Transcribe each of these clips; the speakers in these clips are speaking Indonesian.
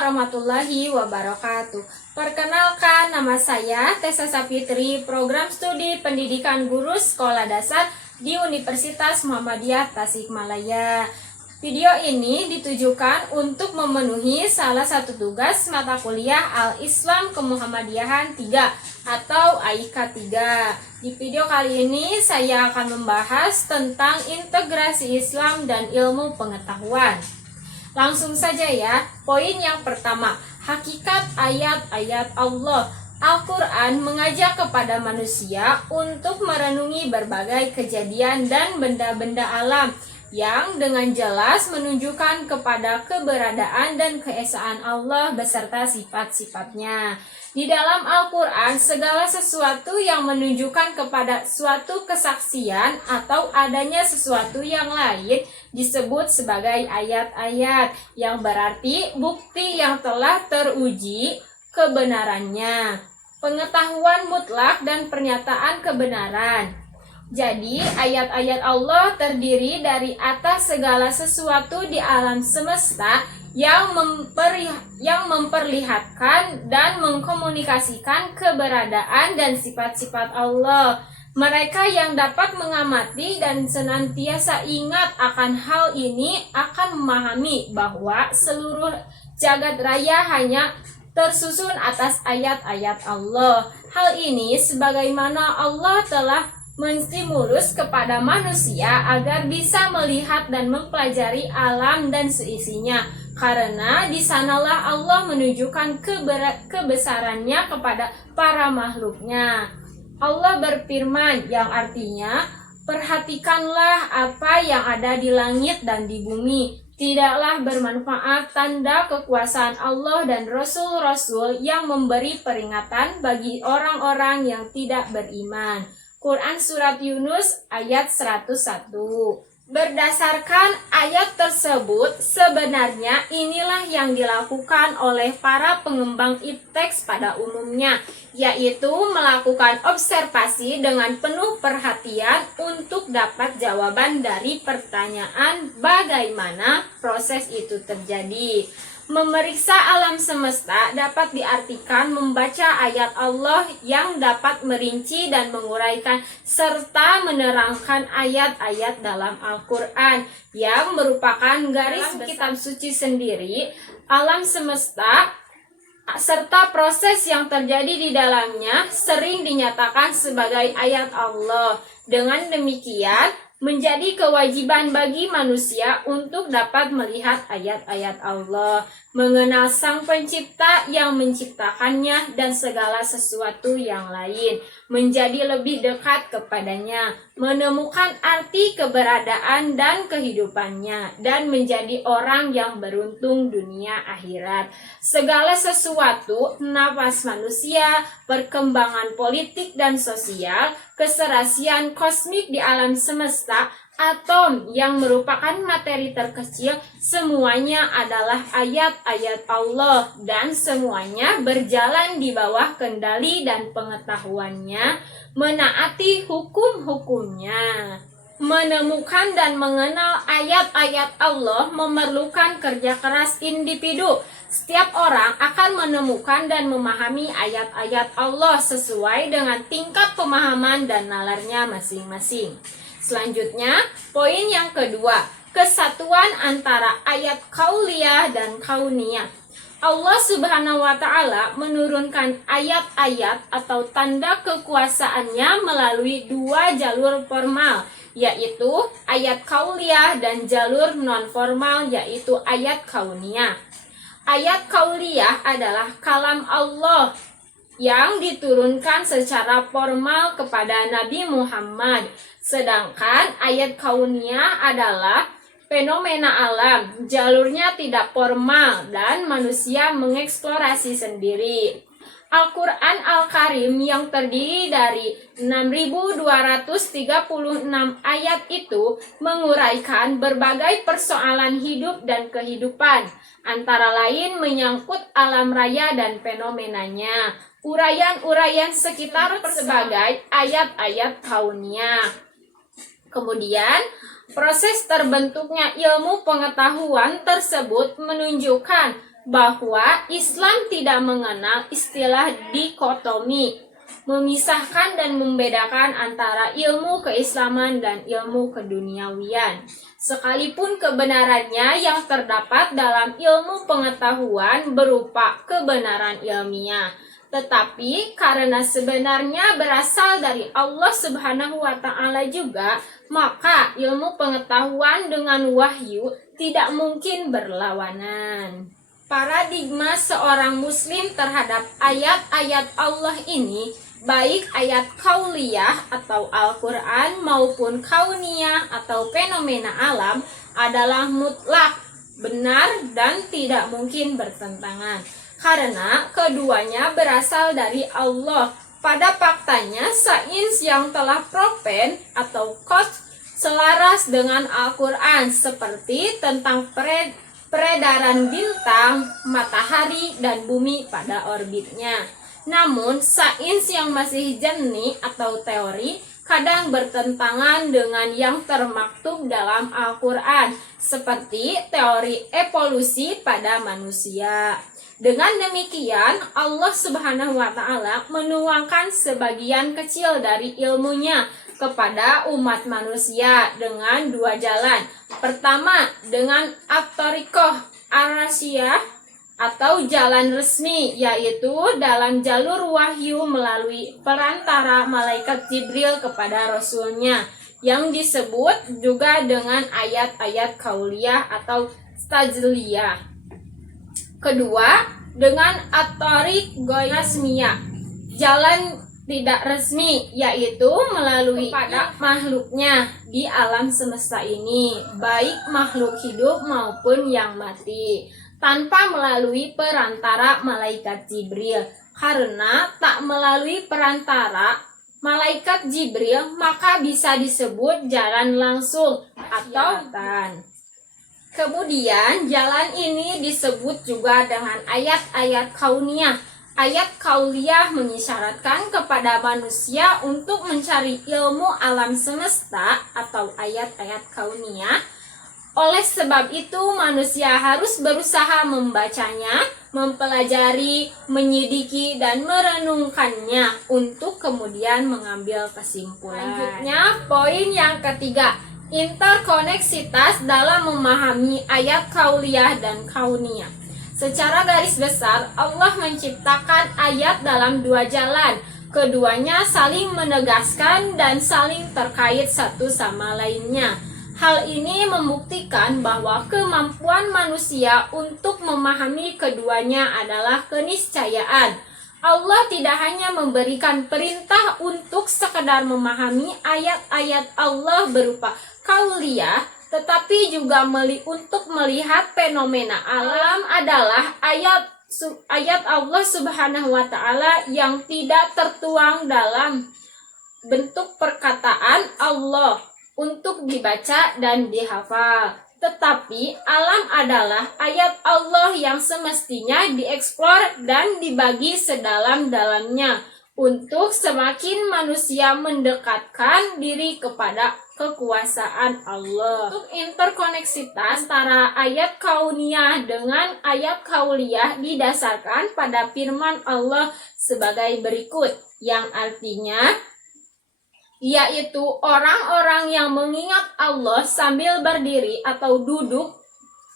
warahmatullahi wabarakatuh. Perkenalkan, nama saya Tessa Sapitri, program studi pendidikan guru sekolah dasar di Universitas Muhammadiyah Tasikmalaya. Video ini ditujukan untuk memenuhi salah satu tugas mata kuliah Al-Islam Kemuhammadiyahan 3 atau AIK 3. Di video kali ini saya akan membahas tentang integrasi Islam dan ilmu pengetahuan. Langsung saja ya, poin yang pertama, hakikat ayat-ayat Allah. Al-Quran mengajak kepada manusia untuk merenungi berbagai kejadian dan benda-benda alam yang dengan jelas menunjukkan kepada keberadaan dan keesaan Allah beserta sifat-sifatnya. Di dalam Al-Quran, segala sesuatu yang menunjukkan kepada suatu kesaksian atau adanya sesuatu yang lain disebut sebagai ayat-ayat, yang berarti bukti yang telah teruji kebenarannya, pengetahuan mutlak dan pernyataan kebenaran. Jadi, ayat-ayat Allah terdiri dari atas segala sesuatu di alam semesta yang memperlihatkan dan mengkomunikasikan keberadaan dan sifat-sifat Allah. Mereka yang dapat mengamati dan senantiasa ingat akan hal ini akan memahami bahwa seluruh jagat raya hanya tersusun atas ayat-ayat Allah. Hal ini sebagaimana Allah telah menstimulus kepada manusia agar bisa melihat dan mempelajari alam dan seisinya, karena di sanalah Allah menunjukkan kebesarannya kepada para makhluknya. Allah berfirman yang artinya, perhatikanlah apa yang ada di langit dan di bumi. Tidaklah bermanfaat tanda kekuasaan Allah dan Rasul-Rasul yang memberi peringatan bagi orang-orang yang tidak beriman. Quran Surat Yunus ayat 101. Berdasarkan ayat tersebut, sebenarnya inilah yang dilakukan oleh para pengembang ipteks pada umumnya, yaitu melakukan observasi dengan penuh perhatian untuk dapat jawaban dari pertanyaan bagaimana proses itu terjadi. Memeriksa alam semesta dapat diartikan membaca ayat Allah yang dapat merinci dan menguraikan serta menerangkan ayat-ayat dalam Al-Quran yang merupakan garis kitab suci sendiri. Alam semesta serta proses yang terjadi di dalamnya sering dinyatakan sebagai ayat Allah. Dengan demikian, menjadi kewajiban bagi manusia untuk dapat melihat ayat-ayat Allah, mengenal Sang Pencipta yang menciptakannya dan segala sesuatu yang lain, menjadi lebih dekat kepadanya, menemukan arti keberadaan dan kehidupannya, dan menjadi orang yang beruntung dunia akhirat. Segala sesuatu, nafas manusia, perkembangan politik dan sosial, keserasian kosmik di alam semesta, atom yang merupakan materi terkecil, semuanya adalah ayat-ayat Allah dan semuanya berjalan di bawah kendali dan pengetahuannya, menaati hukum-hukumnya. Menemukan dan mengenal ayat-ayat Allah memerlukan kerja keras individu. Setiap orang akan menemukan dan memahami ayat-ayat Allah sesuai dengan tingkat pemahaman dan nalarnya masing-masing. Selanjutnya, poin yang kedua, kesatuan antara ayat kauliyah dan kauniyah. Allah Subhanahu wa Ta'ala menurunkan ayat-ayat atau tanda kekuasaannya melalui dua jalur formal, yaitu ayat kauliyah dan jalur non-formal, yaitu ayat kauniyah. Ayat kauliyah adalah kalam Allah yang diturunkan secara formal kepada Nabi Muhammad. Sedangkan ayat kauniyah adalah fenomena alam, jalurnya tidak formal dan manusia mengeksplorasi sendiri. Al-Quran Al-Karim yang terdiri dari 6.236 ayat itu menguraikan berbagai persoalan hidup dan kehidupan, antara lain menyangkut alam raya dan fenomenanya. Uraian-uraian sekitar sebagai ayat-ayat kauniyah. Kemudian, proses terbentuknya ilmu pengetahuan tersebut menunjukkan bahwa Islam tidak mengenal istilah dikotomi, memisahkan dan membedakan antara ilmu keislaman dan ilmu keduniawian. Sekalipun kebenarannya yang terdapat dalam ilmu pengetahuan berupa kebenaran ilmiah, tetapi karena sebenarnya berasal dari Allah Subhanahu wa Ta'ala juga, maka ilmu pengetahuan dengan wahyu tidak mungkin berlawanan. Paradigma seorang muslim terhadap ayat-ayat Allah ini, baik ayat kauliyah atau Al-Quran maupun kauniyah atau fenomena alam, adalah mutlak, benar, dan tidak mungkin bertentangan. Karena keduanya berasal dari Allah. Pada faktanya, sains yang telah proven atau selaras dengan Al-Quran, seperti tentang peredaran bintang, matahari, dan bumi pada orbitnya. Namun, sains yang masih jernih atau teori kadang bertentangan dengan yang termaktub dalam Al-Quran, seperti teori evolusi pada manusia. Dengan demikian, Allah Subhanahu wa Ta'ala menuangkan sebagian kecil dari ilmunya kepada umat manusia dengan dua jalan. Pertama, dengan at-thariqah ar-rasyiyah atau jalan resmi, yaitu dalam jalur wahyu melalui perantara malaikat Jibril kepada Rasulnya, yang disebut juga dengan ayat-ayat kauliyah atau stajliyah. Kedua, dengan at-thariq ghairu rasmiyah, jalan tidak resmi, yaitu melalui pada makhluknya di alam semesta ini, baik makhluk hidup maupun yang mati, tanpa melalui perantara malaikat Jibril. Karena tak melalui perantara malaikat Jibril, maka bisa disebut jalan langsung atau tan. Kemudian jalan ini disebut juga dengan ayat-ayat kauniyah. Ayat kauliyah mengisyaratkan kepada manusia untuk mencari ilmu alam semesta atau ayat-ayat kauniyah. Oleh sebab itu manusia harus berusaha membacanya, mempelajari, menyidiki, dan merenungkannya untuk kemudian mengambil kesimpulan. Selanjutnya, poin yang ketiga, interkoneksitas dalam memahami ayat kauliyah dan kauniyah. Secara garis besar, Allah menciptakan ayat dalam dua jalan. Keduanya saling menegaskan dan saling terkait satu sama lainnya. Hal ini membuktikan bahwa kemampuan manusia untuk memahami keduanya adalah keniscayaan. Allah tidak hanya memberikan perintah untuk sekedar memahami ayat-ayat Allah berupa kauliyah, tetapi juga untuk melihat fenomena alam adalah ayat Allah Subhanahu wa Ta'ala yang tidak tertuang dalam bentuk perkataan Allah untuk dibaca dan dihafal. Tetapi alam adalah ayat Allah yang semestinya dieksplor dan dibagi sedalam-dalamnya untuk semakin manusia mendekatkan diri kepada kekuasaan Allah. Untuk interkoneksitas antara ayat kauniyah dengan ayat kauliyah didasarkan pada firman Allah sebagai berikut, yang artinya yaitu orang-orang yang mengingat Allah sambil berdiri atau duduk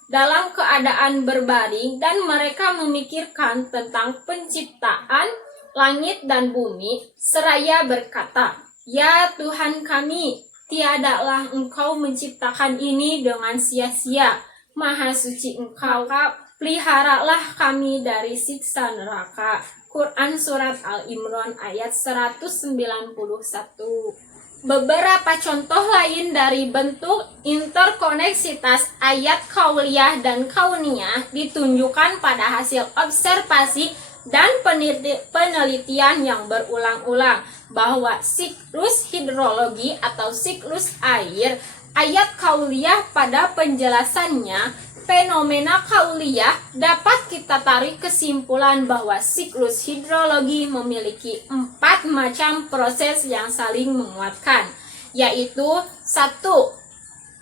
dalam keadaan berbaring, dan mereka memikirkan tentang penciptaan langit dan bumi, seraya berkata, "Ya Tuhan kami, tiadalah Engkau menciptakan ini dengan sia-sia. Maha suci Engkau, peliharalah kami dari siksa neraka." Quran Surat Al-Imran ayat 191. Beberapa contoh lain dari bentuk interkoneksitas ayat kauliyah dan kauniyah ditunjukkan pada hasil observasi dan penelitian yang berulang-ulang, bahwa siklus hidrologi atau siklus air, ayat kauliyah pada penjelasannya fenomena kauliyah, dapat kita tarik kesimpulan bahwa siklus hidrologi memiliki 4 macam proses yang saling menguatkan, yaitu 1.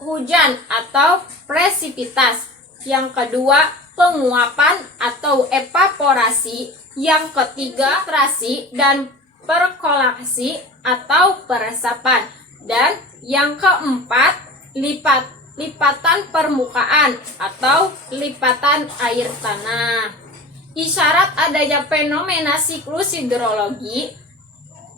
Hujan atau presipitas. Yang kedua, penguapan atau evaporasi, yang ketiga filtrasi dan perkolasi atau peresapan, dan yang keempat lipatan permukaan atau lipatan air tanah. Isyarat adanya fenomena siklus hidrologi.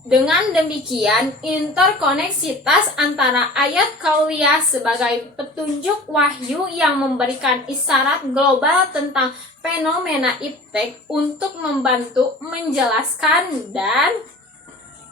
Dengan demikian, interkoneksitas antara ayat kauliyah sebagai petunjuk wahyu yang memberikan isyarat global tentang fenomena iptek untuk membantu menjelaskan dan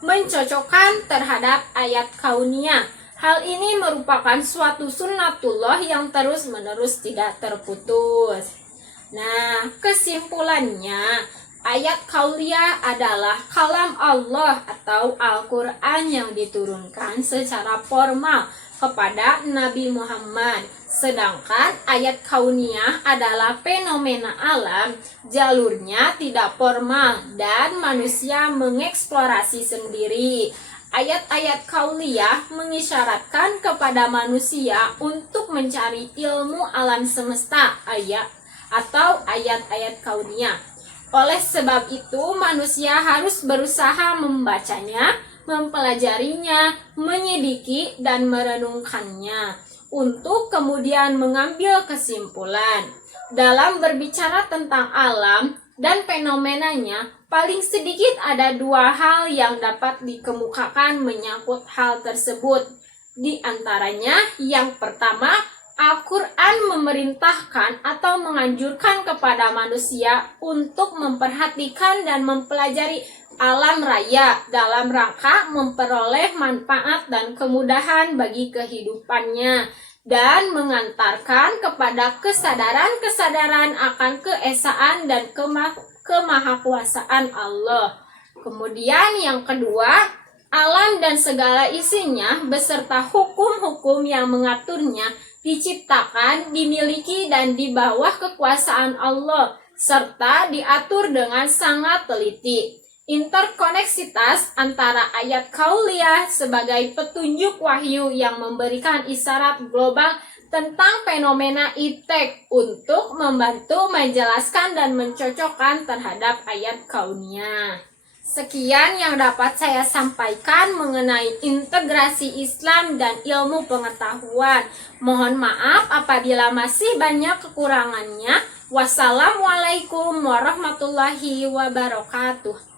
mencocokkan terhadap ayat kauniyah. Hal ini merupakan suatu sunnatullah yang terus-menerus tidak terputus. Nah, kesimpulannya, ayat kauliyah adalah kalam Allah atau Al-Quran yang diturunkan secara formal kepada Nabi Muhammad. Sedangkan ayat kauniyah adalah fenomena alam, jalurnya tidak formal dan manusia mengeksplorasi sendiri. Ayat-ayat kauliyah mengisyaratkan kepada manusia untuk mencari ilmu alam semesta atau ayat-ayat kauniyah. Oleh sebab itu, manusia harus berusaha membacanya, mempelajarinya, menyelidiki, dan merenungkannya untuk kemudian mengambil kesimpulan. Dalam berbicara tentang alam dan fenomenanya, paling sedikit ada dua hal yang dapat dikemukakan menyangkut hal tersebut. Di antaranya, yang pertama, Al-Quran memerintahkan atau menganjurkan kepada manusia untuk memperhatikan dan mempelajari alam raya dalam rangka memperoleh manfaat dan kemudahan bagi kehidupannya dan mengantarkan kepada kesadaran-kesadaran akan keesaan dan kemahakuasaan Allah. Kemudian yang kedua, alam dan segala isinya beserta hukum-hukum yang mengaturnya diciptakan, dimiliki, dan di bawah kekuasaan Allah, serta diatur dengan sangat teliti. Interkoneksitas antara ayat kauliyah sebagai petunjuk wahyu yang memberikan isyarat global tentang fenomena iptek untuk membantu menjelaskan dan mencocokkan terhadap ayat kauniyah. Sekian yang dapat saya sampaikan mengenai integrasi Islam dan ilmu pengetahuan. Mohon maaf apabila masih banyak kekurangannya. Wassalamualaikum warahmatullahi wabarakatuh.